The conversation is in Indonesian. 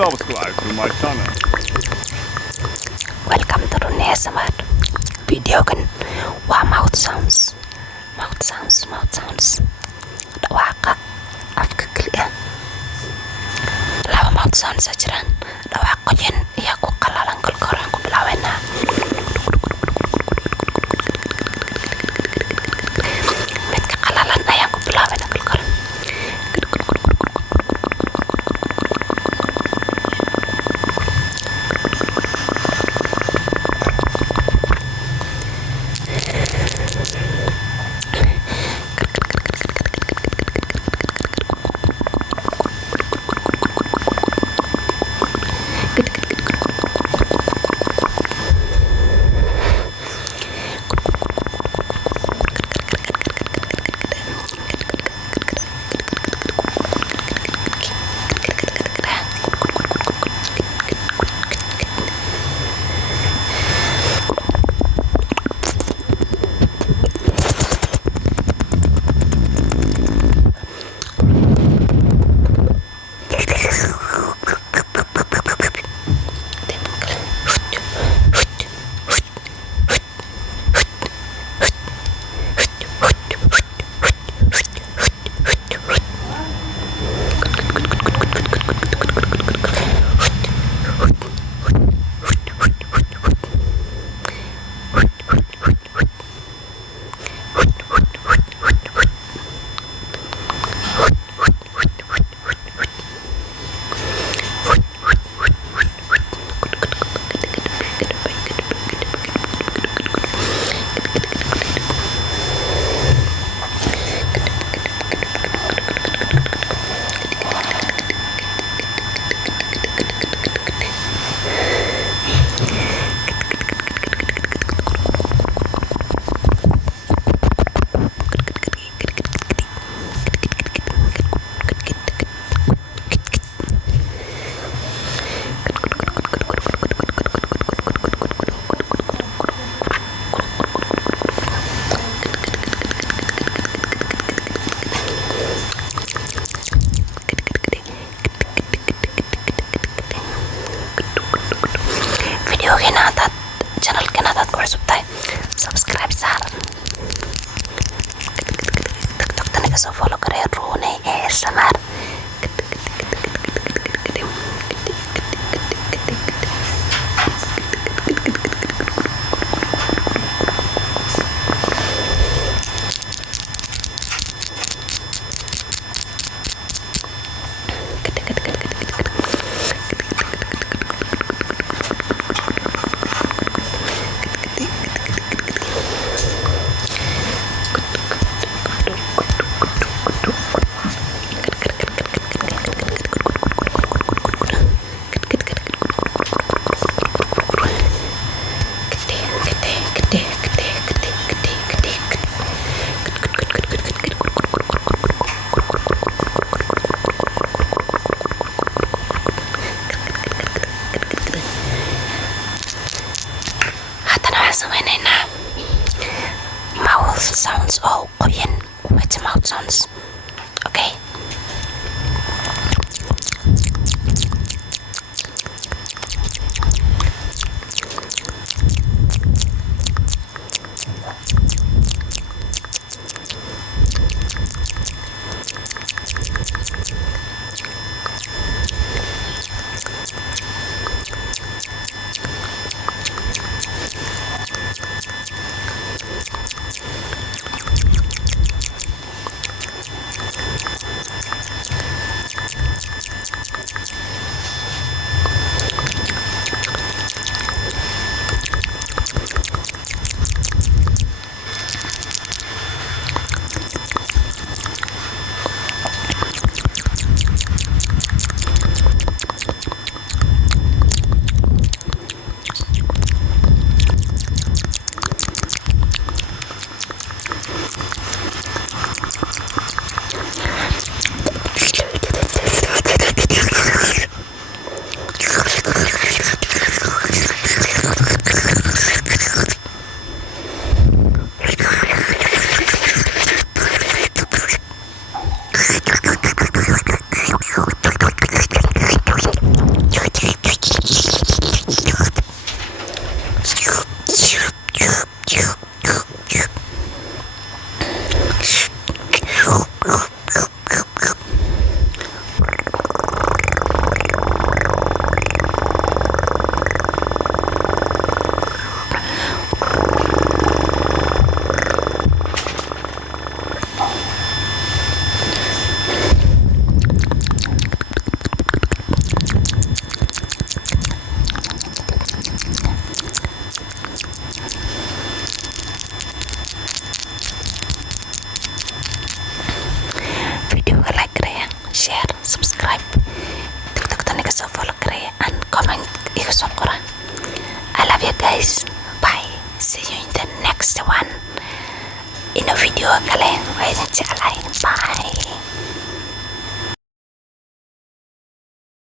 subscribe to my channel. Welcome to dunia smart video kan. Wah, mouth sounds dhawaqa afka kaliya laba mouth sounds jiraan. Dhawaaqoyin iyo ku qalalan kolka hore aan ku bilaabeynaa. Midka qalalan ayaan ku bilaabeynaa kolka hore. Videogeena hadaad channelkan hadaad ku cusub tahay subscribe saar. TikTok naga soo follow garee Rooney ASMR. syukur. I love you guys. Bye. See you in the next one. In a video kalian. Bye.